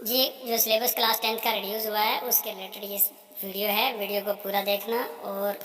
जी, जो syllabus class 10th का reduce हुआ है उसके रिलेटेड ये वीडियो है। वीडियो को पूरा देखना और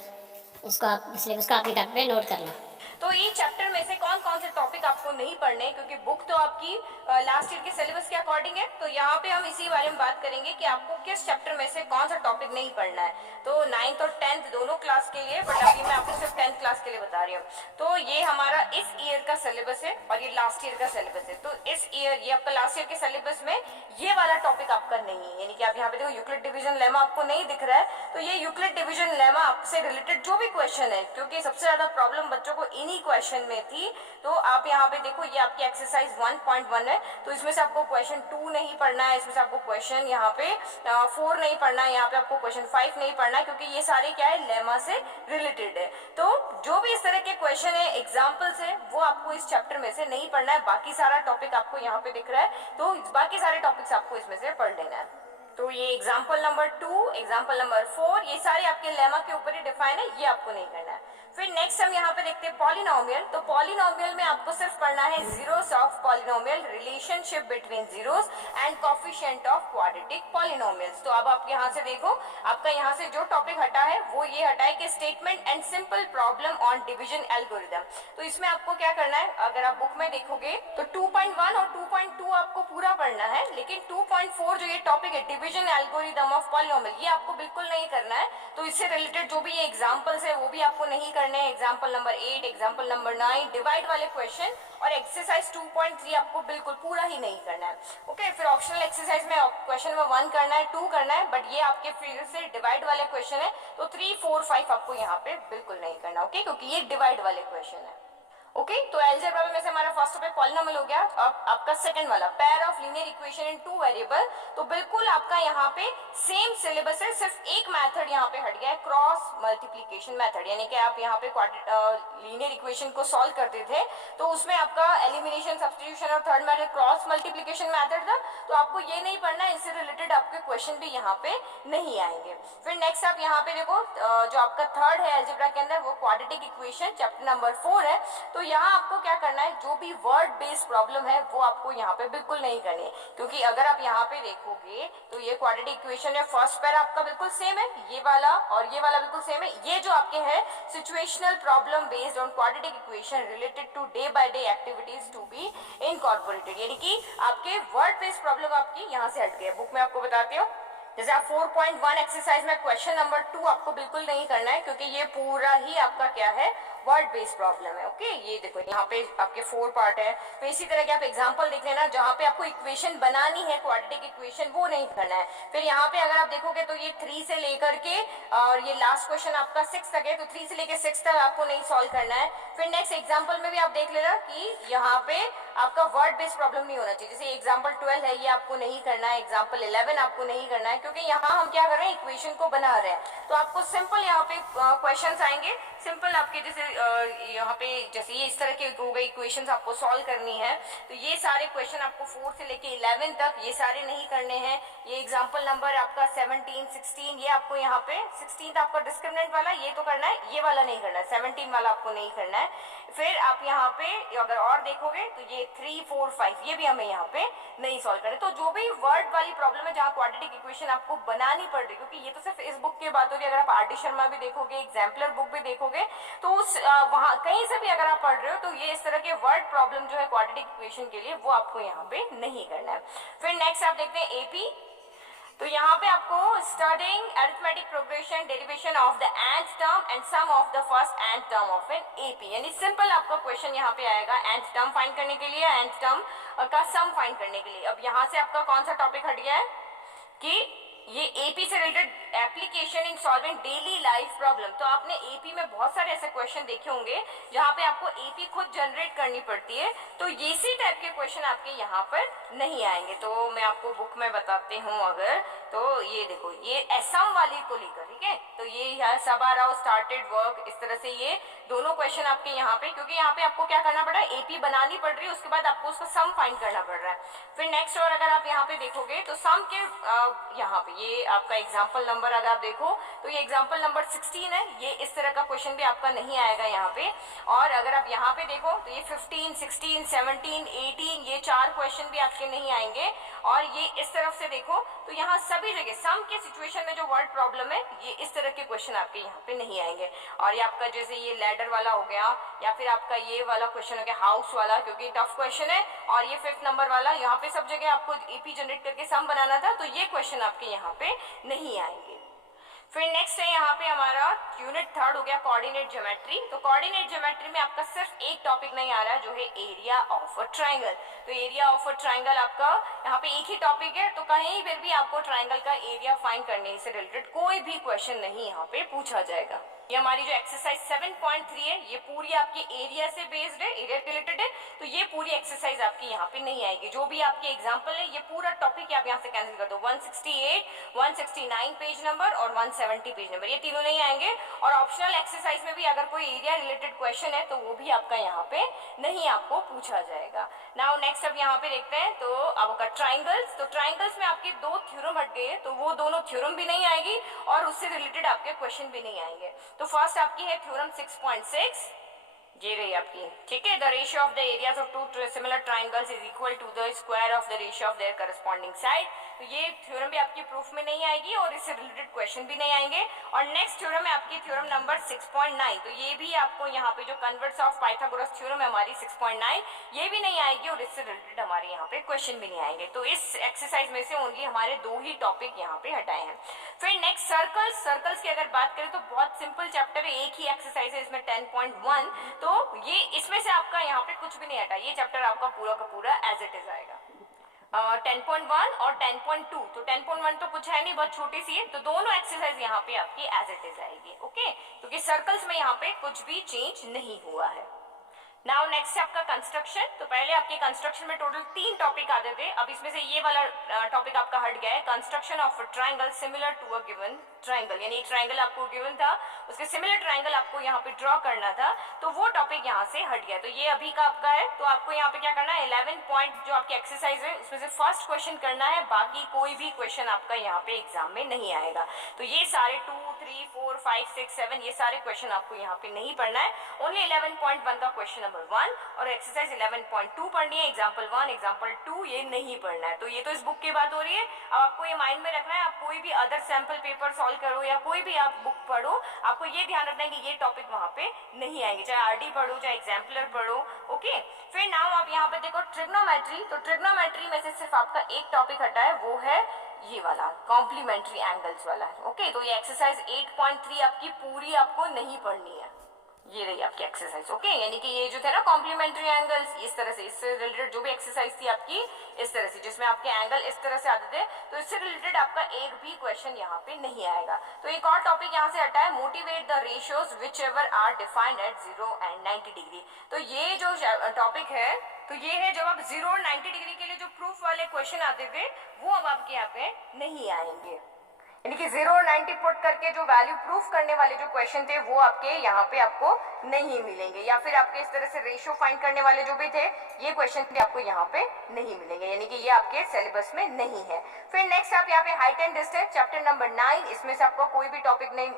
इसको आप सिलेबस को अपनी कॉपी पे नोट करना। तो ये चैप्टर में से कौन कौन से टॉपिक आपको नहीं पढ़ने, क्योंकि बुक तो आपकी लास्ट ईयर के सिलेबस के अकॉर्डिंग है। तो यहाँ पे हम इसी बारे में बात करेंगे कि आपको किस चैप्टर में से कौन सा टॉपिक नहीं पढ़ना है। तो 9th और 10th दोनों क्लास के लिए, बट अभी मैं आपको सिर्फ 10th क्लास के लिए बता रही हूँ। तो ये हमारा इस ईयर का सिलेबस है और ये लास्ट ईयर का सिलेबस है। तो इस ईयर ये आपका लास्ट ईयर के सिलेबस में ये वाला टॉपिक आपका नहीं है, यानी कि आप यहाँ पे देखो यूक्लिड डिवीजन लेमा आपको नहीं दिख रहा है। तो ये यूक्लिड डिवीजन लेमा आपसे रिलेटेड जो भी क्वेश्चन है, क्योंकि सबसे ज्यादा प्रॉब्लम बच्चों को इन्हीं क्वेश्चन में थी। तो आप यहाँ पे देखो ये आपकी एक्सरसाइज 1.1 है। तो इसमें से आपको क्वेश्चन 2 नहीं पढ़ना है, इसमें से आपको क्वेश्चन यहाँ पे 4 नहीं पढ़ना है, यहाँ पे आपको क्वेश्चन 5 नहीं पढ़ना है, क्योंकि ये सारे क्या है, लेमा से रिलेटेड है। तो जो भी इस तरह के क्वेश्चन है, एग्जाम्पल्स है, वो आपको इस चैप्टर में से नहीं पढ़ना है। बाकी सारा टॉपिक आपको यहाँ पे दिख रहा है, तो बाकी सारे टॉपिक्स आपको इसमें से पढ़ लेना है। तो ये एग्जाम्पल नंबर 2, एग्जाम्पल नंबर 4, ये सारे आपके लेमा के ऊपर ही डिफाइन है, ये आपको नहीं करना है। फिर नेक्स्ट हम यहाँ पे देखते हैं पॉलिनोमियल। तो पॉलिनोमियल में आपको सिर्फ पढ़ना है zeros of polynomial, relationship between zeros and coefficient of quadratic polynomials. तो अब आप यहाँ से देखो, आपका यहाँ से जो टॉपिक हटा है वो ये हटा है कि statement and simple problem on division algorithm. तो इसमें आपको क्या करना है, अगर आप बुक में देखोगे तो 2.1 और 2.2 आपको पूरा पढ़ना है, लेकिन 2.4 जो ये टॉपिक है, डिवीजन एल्गोरिथम ऑफ पॉलिनोमियल, ये आपको बिल्कुल नहीं करना है। तो इससे रिलेटेड जो भी ये एग्जाम्पल्स है वो भी आपको नहीं करना है। Example number 8, example number 9, divide वाले क्वेश्चन और एक्सरसाइज 2.3 आपको बिल्कुल पूरा ही नहीं करना है। ओके, फिर ऑप्शनल एक्सरसाइज में क्वेश्चन नंबर 1 करना है, 2 करना है, बट ये आपके फिर से डिवाइड वाले क्वेश्चन है, तो 3, 4, 5 आपको यहाँ पे बिल्कुल नहीं करना। ओके, क्योंकि ये डिवाइड वाले क्वेश्चन है। ओके, तो अलजेब्रा में से हमारा फर्स्ट टॉपिक पॉलिनोमियल हो गया। अब आपका सेकंड वाला pair of linear equation in 2 variable. तो बिल्कुल आपका यहाँ पे सेम सिलेबस है, सिर्फ एक मेथड यहाँ पे हट गया है, क्रॉस मल्टीप्लीकेशन मेथड। यानी कि आप यहाँ पे लीनियर इक्वेशन को सॉल्व करते थे, तो उसमें आपका एलिमिनेशन, सब्स्टिट्यूशन और third method cross multiplication method था। तो आपको ये नहीं पढ़ना, इससे रिलेटेड आपके क्वेश्चन भी यहाँ पे नहीं आएंगे। फिर नेक्स्ट आप यहाँ पे देखो, जो आपका थर्ड है अलजेब्रा के अंदर, वो क्वाड्रेटिक इक्वेशन चैप्टर नंबर 4 है। तो यहाँ आपको क्या करना है, जो भी वर्ड बेस्ड प्रॉब्लम है वो आपको यहाँ पे बिल्कुल नहीं करनी है, क्योंकि अगर आप यहाँ पे देखोगे तो ये क्वाड्रेटिक इक्वेशन है, फर्स्ट पैर आपका बिल्कुल सेम है, ये वाला और ये वाला बिल्कुल सेम है। ये जो आपके है situational problem based on quadratic equation related to day by day activities to be incorporated, यानी कि आपके वर्ड बेस्ड प्रॉब्लम आपकी यहाँ से हट गई है। बुक में आपको बताती हूँ, जैसे आप 4.1 एक्सरसाइज में क्वेश्चन नंबर 2 आपको बिल्कुल नहीं करना है, क्योंकि ये पूरा ही आपका क्या है, वर्ड बेस्ड प्रॉब्लम है। ओके, ये देखो यहाँ पे आपके 4 पार्ट है। तो इसी तरह के आप एग्जांपल देख लेना, जहाँ पे आपको इक्वेशन बनानी है, क्वाड्रेटिक इक्वेशन, वो नहीं करना है। फिर यहाँ पे अगर आप देखोगे तो ये 3 से लेकर के और ये लास्ट क्वेश्चन आपका 6 तक है, तो 3 से लेकर 6 तक आपको नहीं सॉल्व करना है। फिर नेक्स्ट एग्जाम्पल में भी आप देख लेना कि यहाँ पे आपका वर्ड बेस्ड प्रॉब्लम नहीं होना चाहिए। जैसे एग्जाम्पल 12 है, ये आपको नहीं करना है, एग्जाम्पल 11 आपको नहीं करना है, क्योंकि यहाँ हम क्या कर रहे हैं, इक्वेशन को बना रहे हैं। तो आपको सिंपल यहाँ पे क्वेश्चंस आएंगे, सिंपल आपके जैसे यहाँ पे जैसे ये इस तरह के हो गए इक्वेशंस आपको सॉल्व करनी है। तो ये सारे क्वेश्चन आपको 4 से लेके 11 तक ये सारे नहीं करने हैं। ये एग्जाम्पल नंबर आपका 17, 16, ये आपको यहाँ पे 16 आपका डिस्क्रिमिनेंट वाला ये तो करना है, ये वाला नहीं करना है, 17 वाला आपको नहीं करना है। फिर आप यहाँ पे अगर और देखोगे तो ये 3, 4, 5 ये भी हमें यहाँ पे नहीं सॉल्व करना। तो जो भी वर्ड वाली प्रॉब्लम है, जहाँ क्वाड्रेटिक इक्वेशन आपको बनानी पड़ रही, क्योंकि ये तो सिर्फ इस बुक की बात होगी, अगर आप आर.डी. शर्मा भी देखोगे, एग्जाम्पलर बुक भी देखोगे, तो उस वहां कहीं से भी अगर आप पढ़ रहे हो, तो ये इस तरह के वर्ड प्रॉब्लम जो है क्वाड्रेटिक इक्वेशन के लिए, वो आपको यहाँ पे नहीं करना है। फिर नेक्स्ट आप देखते हैं एपी। तो यहाँ पे आपको studying arithmetic progression, derivation of the nth term and sum of the first nth term of an AP, यानी सिंपल आपका क्वेश्चन यहाँ पे आएगा nth टर्म फाइंड करने के लिए, nth टर्म का सम फाइंड करने के लिए। अब यहाँ से आपका कौन सा टॉपिक हट गया है कि ये एपी से related application in solving daily life problem. तो आपने एपी में बहुत सारे ऐसे क्वेश्चन देखे होंगे जहां पे आपको एपी खुद जनरेट करनी पड़ती है, तो इसी टाइप के क्वेश्चन आपके यहाँ पर नहीं आएंगे। तो मैं आपको बुक में बताती हूँ, अगर तो ये देखो, ये असम वाली को लेकर, ठीक है, तो ये सबाराव स्टार्टेड वर्क, इस तरह से ये दोनों क्वेश्चन आपके यहाँ पे, क्योंकि यहाँ पे आपको क्या करना पड़ रहा है, एपी बनानी पड़ रही है, उसके बाद आपको उसका सम फाइंड करना पड़ रहा है। फिर नेक्स्ट और अगर आप यहाँ पे देखोगे तो सम के यहाँ पे ये आपका एग्जाम्पल नंबर नंबर अगर आप देखो तो ये एग्जाम्पल नंबर 16 है, ये इस तरह का क्वेश्चन भी आपका नहीं आएगा यहाँ पे। और अगर आप यहाँ पे देखो तो ये 15, 16, 17, 18 ये 4 क्वेश्चन भी आपके नहीं आएंगे। और ये इस तरफ से देखो तो यहाँ सभी जगह सम के सिचुएशन में जो वर्ड प्रॉब्लम है ये इस तरह के क्वेश्चन आपके यहाँ पे नहीं आएंगे। और ये आपका जैसे ये लैडर वाला हो गया या फिर आपका ये वाला क्वेश्चन हो गया हाउस वाला, क्योंकि टफ क्वेश्चन है। और ये 5th नंबर वाला, यहाँ पे सब जगह आपको एपी जनरेट करके सम बनाना था, तो ये क्वेश्चन आपके यहाँ पे नहीं आएंगे। फिर नेक्स्ट है यहाँ पे हमारा यूनिट 3 हो गया कोऑर्डिनेट ज्योमेट्री। तो कोऑर्डिनेट ज्योमेट्री में आपका सिर्फ एक टॉपिक नहीं आ रहा है जो है एरिया ऑफ अ ट्राइंगल। तो एरिया ऑफ अ ट्राइंगल आपका यहाँ पे एक ही टॉपिक है, तो कहीं पर भी आपको ट्राइंगल का एरिया फाइंड करने से रिलेटेड कोई भी क्वेश्चन नहीं यहाँ पे पूछा जाएगा। ये हमारी जो एक्सरसाइज 7.3 है ये पूरी आपके एरिया से बेस्ड है, एरिया रिलेटेड है, तो ये पूरी एक्सरसाइज आपकी यहाँ पे नहीं आएगी। जो भी आपके एग्जांपल है ये पूरा टॉपिक आप यहाँ से कैंसिल कर दो। 168, 169 पेज नंबर और 170 पेज नंबर, ये तीनों नहीं आएंगे। और ऑप्शनल एक्सरसाइज में भी अगर कोई एरिया रिलेटेड क्वेश्चन है तो वो भी आपका यहाँ पे नहीं आपको पूछा जाएगा। नाउ नेक्स्ट अब यहाँ पे देखते हैं तो आपका ट्राइंगल्स। तो ट्राइंगल्स में आपके 2 थ्योरम हट गए, तो वो दोनों थ्योरम भी नहीं आएगी और उससे रिलेटेड आपके क्वेश्चन भी नहीं आएंगे। तो फर्स्ट आपकी है थ्योरम 6.6, ये रही आपकी, ठीक है। The ratio of the areas of two similar triangles is equal to the square of the ratio of their corresponding side. तो ये थ्योरम भी आपकी प्रूफ में नहीं आएगी और इससे रिलेटेड क्वेश्चन भी नहीं आएंगे। और नेक्स्ट थ्योरम है आपकी थ्योरम नंबर 6.9, तो ये भी आपको यहाँ पे जो कन्वर्ट्स ऑफ पाइथागोरस थ्योरम है हमारी 6.9, ये भी नहीं आएगी और इससे रिलेटेड हमारे यहाँ पे क्वेश्चन भी नहीं आएंगे। तो इस एक्सरसाइज में से ओनली हमारे 2 ही टॉपिक यहाँ पे हटाए हैं। फिर नेक्स्ट सर्कल्स। सर्कल्स की अगर बात करें तो बहुत सिंपल चैप्टर है, एक ही एक्सरसाइज है इसमें 10.1, तो ये इसमें से आपका यहाँ पे कुछ भी नहीं हटा, ये चैप्टर आपका पूरा का पूरा एज इट इज आएगा। 10.1 और 10.2, तो 10.1 तो कुछ है नहीं, बहुत छोटी सी है, तो दोनों एक्सरसाइज यहाँ पे आपकी एज इट इज आएगी, ओके। क्योंकि सर्कल्स में यहाँ पे कुछ भी चेंज नहीं हुआ है। नाउ नेक्स्ट है आपका कंस्ट्रक्शन। तो पहले आपके कंस्ट्रक्शन में टोटल 3 टॉपिक आते थे, अब इसमें से ये वाला टॉपिक आपका हट गया है, construction of a triangle similar to a given triangle. यानी एक ट्राइंगल आपको गिवन था, उसके सिमिलर ट्राइंगल आपको यहाँ पे ड्रॉ करना था, तो वो टॉपिक यहाँ से हट गया। तो ये अभी का आपका है, तो आपको यहाँ पे क्या करना है, 11 पॉइंट जो आपकी एक्सरसाइज है इसमें से फर्स्ट क्वेश्चन करना है, बाकी कोई भी क्वेश्चन आपका यहाँ पे एग्जाम में नहीं आएगा। तो ये सारे 2, 3, 4, 5, 6, 7 ये सारे क्वेश्चन आपको यहाँ पे नहीं पढ़ना है, ओनली 11.1 का क्वेश्चन नंबर 1 और एक्सरसाइज 11.2 पढ़नी है, एग्जाम्पल 1, एग्जाम्पल 2 ये नहीं पढ़ना है। तो ये तो इस बुक की बात हो रही है। अब आपको ये माइंड में रखना है, आप कोई भी अदर सैंपल पेपर सॉल्व करो या कोई भी आप बुक पढ़ो, आपको ये ध्यान रखना है कि ये टॉपिक वहां पे नहीं आएंगे, चाहे आरडी पढ़ो चाहे एग्जाम्पलर पढ़ो, ओके। फिर नाउ आप यहाँ पे देखो ट्रिग्नोमेट्री। तो ट्रिग्नोमेट्री में से सिर्फ आपका एक टॉपिक हटा है, वो है ये वाला कॉम्प्लीमेंट्री एंगल्स वाला, ओके। तो ये एक्सरसाइज 8.3 आपकी पूरी आपको नहीं पढ़नी है, ये रही आपकी एक्सरसाइज, ओके। यानी कि ये जो थे ना कॉम्प्लीमेंट्री एंगल्स, इस तरह से इससे रिलेटेड जो भी एक्सरसाइज थी आपकी इस तरह से, जिसमें आपके एंगल इस तरह से आते थे, तो इससे रिलेटेड आपका एक भी क्वेश्चन यहाँ पे नहीं आएगा। तो एक और टॉपिक यहाँ से हटा है, motivate the ratios which ever are defined at 0 and 90 degree. तो ये जो टॉपिक है, तो ये है जब आप 0 और 90 डिग्री के लिए जो प्रूफ वाले क्वेश्चन आते थे वो अब आपके यहाँ पे नहीं आएंगे। यानी कि 0 और 90 पुट करके जो वैल्यू प्रूफ करने वाले जो क्वेश्चन थे वो आपके यहाँ पे आपको नहीं मिलेंगे, या फिर आपके इस तरह से रेशियो फाइंड करने वाले जो भी थे ये क्वेश्चन भी आपको यहाँ पे नहीं मिलेंगे, यानी कि ये आपके सिलेबस में नहीं है। फिर नेक्स्ट आप यहाँ पे height and distance chapter number 9, इसमें से आपका कोई भी टॉपिक नहीं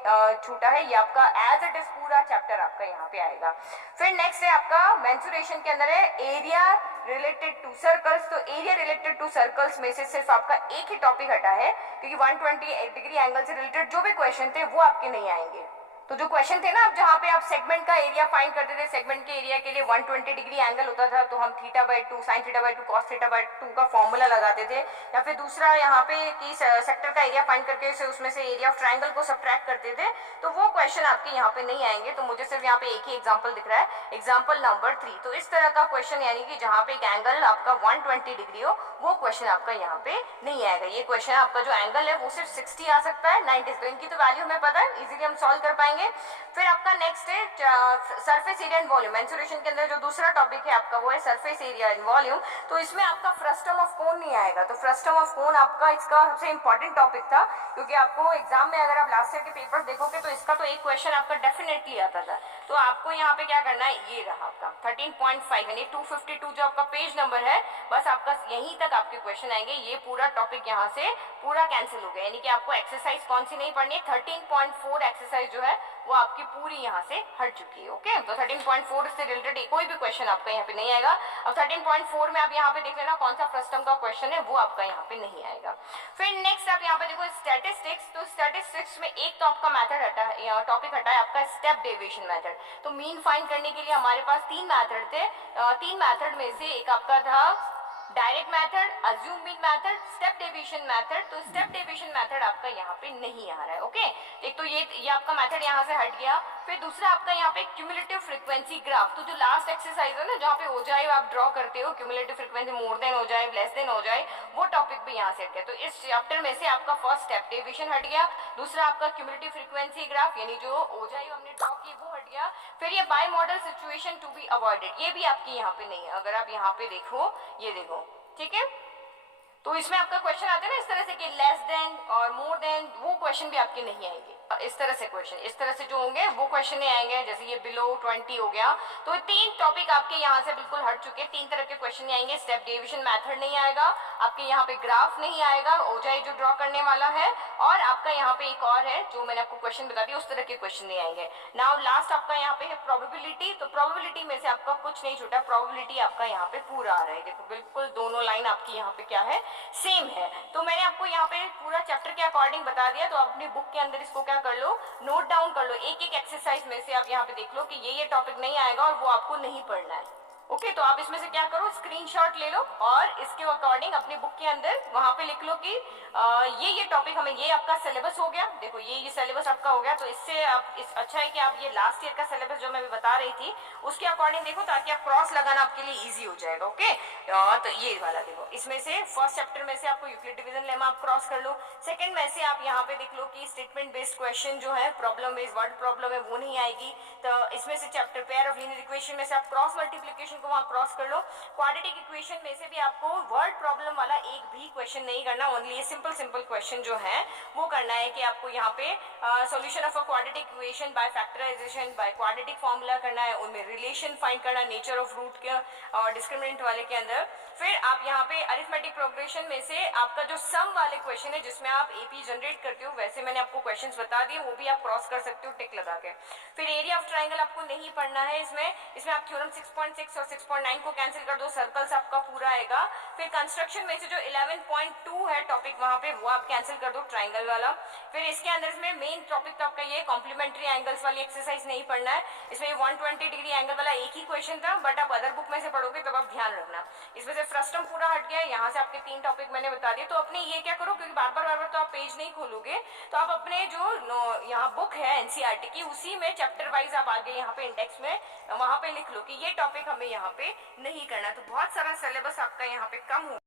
छूटा है, ये आपका एज इट इज पूरा चैप्टर आपका यहाँ पे आएगा। फिर नेक्स्ट है आपका मेंसुरेशन के अंदर है एरिया रिलेटेड टू सर्कल्स। तो एरिया रिलेटेड टू सर्कल्स में से सिर्फ आपका एक ही टॉपिक हटा है, क्योंकि 120 डिग्री एंगल से रिलेटेड जो भी क्वेश्चन थे वो आपके नहीं आएंगे। तो जो क्वेश्चन थे ना, अब जहाँ पे आप सेगमेंट का एरिया फाइंड करते थे, सेगमेंट के एरिया के लिए 120 डिग्री एंगल होता था, तो हम θ/2 sin θ/2 cos θ/2 का फॉर्मूला लगाते थे, या फिर दूसरा यहाँ पे कि सेक्टर का एरिया फाइंड करके उसमें से एरिया ऑफ ट्राइंगल को सब्ट्रैक्ट करते थे, तो वो क्वेश्चन आपके यहाँ पे नहीं आएंगे। तो मुझे सिर्फ यहाँ पे एक ही एग्जाम्पल दिख रहा है, एग्जाम्पल नंबर 3। तो इस तरह का क्वेश्चन, यानी कि जहाँ पे एक एंगल आपका 120 डिग्री हो, वो क्वेश्चन आपका यहाँ पे नहीं आएगा। ये क्वेश्चन आपका जो एंगल है वो सिर्फ 60 आ सकता है, 90, तो इनकी तो वैल्यू हमें पता है, इजीली हम सॉल्व कर पाएंगे। जाएंगे। फिर आपका नेक्स्ट है surface area and volume. Mensuration के अंदर जो दूसरा टॉपिक है आपका वो है सरफेस एरिया एंड वॉल्यूम। तो इसमें आपका फ्रस्टम ऑफ कोन नहीं आएगा। तो फ्रस्टम ऑफ कोन आपका इसका सबसे इंपॉर्टेंट टॉपिक था, क्योंकि आपको एग्जाम में अगर आप लास्ट ईयर के पेपर देखोगे तो इसका तो एक क्वेश्चन आपका डेफिनेटली आता था। तो आपको यहाँ पे क्या करना है, ये रहा आपका 13.5 यानी 252 जो आपका पेज नंबर है, बस आपका यहीं तक आपके क्वेश्चन आएंगे। ये पूरा टॉपिक यहाँ से पूरा कैंसिल हो गया, यानी कि आपको एक्सरसाइज कौन सी नहीं पढ़नी है, 13.4 एक्सरसाइज जो है वो आपकी पूरी यहाँ से हट चुकी है। ओके, तो 13.4 से रिलेटेड कोई भी क्वेश्चन आपका यहाँ पे नहीं आएगा। अब 13.4 में आप यहाँ पे देख लेना कौन सा फ्रस्टम का क्वेश्चन है, वो आपका यहाँ पे नहीं आएगा। फिर नेक्स्ट आप यहाँ पे देखो स्टैटिस्टिक्स। तो स्टैटिस्टिक्स में एक तो आपका मैथड हटा है, टॉपिक हटा है आपका स्टेप डेविएशन मैथड। तो मीन फाइंड करने के लिए हमारे पास 3 मैथड थे। 3 मैथड में से एक आपका था direct method, assume mean method, step deviation method. तो स्टेप डेविएशन मेथड आपका यहाँ पे नहीं आ रहा है। ओके, एक तो ये आपका मेथड यहाँ से हट गया। फिर दूसरा आपका यहाँ पे क्यूमुलेटिव फ्रीक्वेंसी ग्राफ। तो जो लास्ट एक्सरसाइज है ना, जहाँ पे हो जाए आप ड्रॉ करते हो, क्यूमुलेटिव फ्रीक्वेंसी मोर देन हो जाए, लेस देन हो जाए, वो टॉपिक भी यहाँ से हट गया। तो इस चैप्टर में से आपका फर्स्ट स्टेप डेविएशन हट गया, दूसरा आपका क्यूमुलेटिव फ्रीक्वेंसी ग्राफ यानी जो हो जाए हमने ड्रॉ की वो हट गया। फिर ये by model situation to be avoided, ये भी आपकी यहाँ पे नहीं है। अगर आप यहाँ पे देखो, ये देखो, ठीक है। तो इसमें आपका क्वेश्चन आते हैं ना इस तरह से कि लेस देन और मोर देन, वो क्वेश्चन भी आपके नहीं आएंगे। इस तरह से क्वेश्चन, इस तरह से जो होंगे वो क्वेश्चन नहीं आएंगे। जैसे ये बिलो 20 हो गया। तो 3 टॉपिक आपके यहाँ से बिल्कुल हट चुके हैं। 3 तरह के क्वेश्चन नहीं आएंगे। स्टेप डेविएशन मेथड नहीं आएगा आपके यहाँ पे, ग्राफ नहीं आएगा, ओजाई जो ड्रॉ करने वाला है, और आपका यहाँ पे एक और है जो मैंने आपको क्वेश्चन बता दिया, उस तरह के क्वेश्चन नहीं आएंगे। नाउ लास्ट आपका यहाँ पे है प्रोबेबिलिटी। तो प्रोबेबिलिटी में से आपका कुछ नहीं छूटा, प्रोबेबिलिटी आपका यहाँ पे पूरा आ रहा है। देखो बिल्कुल दोनों लाइन आपकी यहाँ पे क्या है, सेम है। तो मैंने आपको यहाँ पे पूरा चैप्टर के अकॉर्डिंग बता दिया। तो अपनी बुक के अंदर इसको क्या कर लो, नोट डाउन कर लो। एक एक एक्सरसाइज में से आप यहाँ पे देख लो कि ये टॉपिक नहीं आएगा और वो आपको नहीं पढ़ना है। ओके, तो आप इसमें से क्या करो, स्क्रीनशॉट ले लो और इसके अकॉर्डिंग अपनी बुक के अंदर वहां पे लिख लो कि ये टॉपिक हमें, ये आपका सिलेबस हो गया। देखो ये सिलेबस आपका हो गया। तो इससे आप अच्छा है कि आप ये लास्ट ईयर का सिलेबस जो मैं अभी बता रही थी उसके अकॉर्डिंग देखो, ताकि आप क्रॉस लगाना आपके लिए ईजी हो जाएगा। ओके, तो ये वाला देखो, इसमें से फर्स्ट चैप्टर में से आपको यूक्लिड डिवीजन लेमा आप क्रॉस कर लो। सेकंड में से आप यहाँ पे देख लो कि स्टेटमेंट बेस्ड क्वेश्चन जो है, प्रॉब्लम बेस्ड वर्ड प्रॉब्लम है, वो नहीं आएगी। तो इसमें से chapter pair of linear equation में से आप क्रॉस मल्टीप्लिकेशन को वहां क्रॉस कर लो। क्वाड्रेटिक इक्वेशन में से भी आपको वर्ड प्रॉब्लम वाला एक भी क्वेश्चन नहीं करना, ओनली सिंपल क्वेश्चन जो है वो करना है कि आपको यहाँ पे solution of a quadratic equation by factorization by quadratic formula करना है, उनमें रिलेशन फाइंड करना, नेचर ऑफ रूट के और डिस्क्रिमिनेंट वाले के अंदर। फिर आप यहाँ पे अरिथमेटिक प्रोग्रेशन में से आपका जो सम वाले क्वेश्चन है जिसमें आप एपी जनरेट करते हो, वैसे मैंने आपको क्वेश्चंस बता दिए, वो भी आप क्रॉस कर सकते हो टिक लगा के। फिर एरिया ऑफ ट्राइंगल आपको नहीं पढ़ना है। इसमें आप थ्योरम 6.6 और 6.9 को कैंसिल कर दो, सर्कल्स आपका पूरा आएगा। फिर कंस्ट्रक्शन में से जो 11.2 है टॉपिक वहां पे, वो आप कैंसिल कर दो, ट्राइंगल वाला। फिर इसके अंदर इसमें मेन टॉपिक तो आपका ये कॉम्प्लीमेंट्री एंगल्स वाली एक्सरसाइज नहीं पढ़ना है। इसमें 120 डिग्री एंगल वाला एक ही क्वेश्चन था, बट आप अदर बुक में से पढ़ोगे तब आप ध्यान रखना। इसमें से फ्रस्टम पूरा हट गया। यहाँ से आपके 3 टॉपिक मैंने बता दिए। तो अपने ये क्या करो, क्योंकि बार बार तो आप पेज नहीं खोलोगे, तो आप अपने जो यहाँ बुक है एनसीईआरटी की, उसी में चैप्टर वाइज आप आगे यहाँ पे इंडेक्स में वहां पे लिख लो कि ये टॉपिक हमें यहाँ पे नहीं करना। तो बहुत सारा सिलेबस आपका यहाँ पे कम हो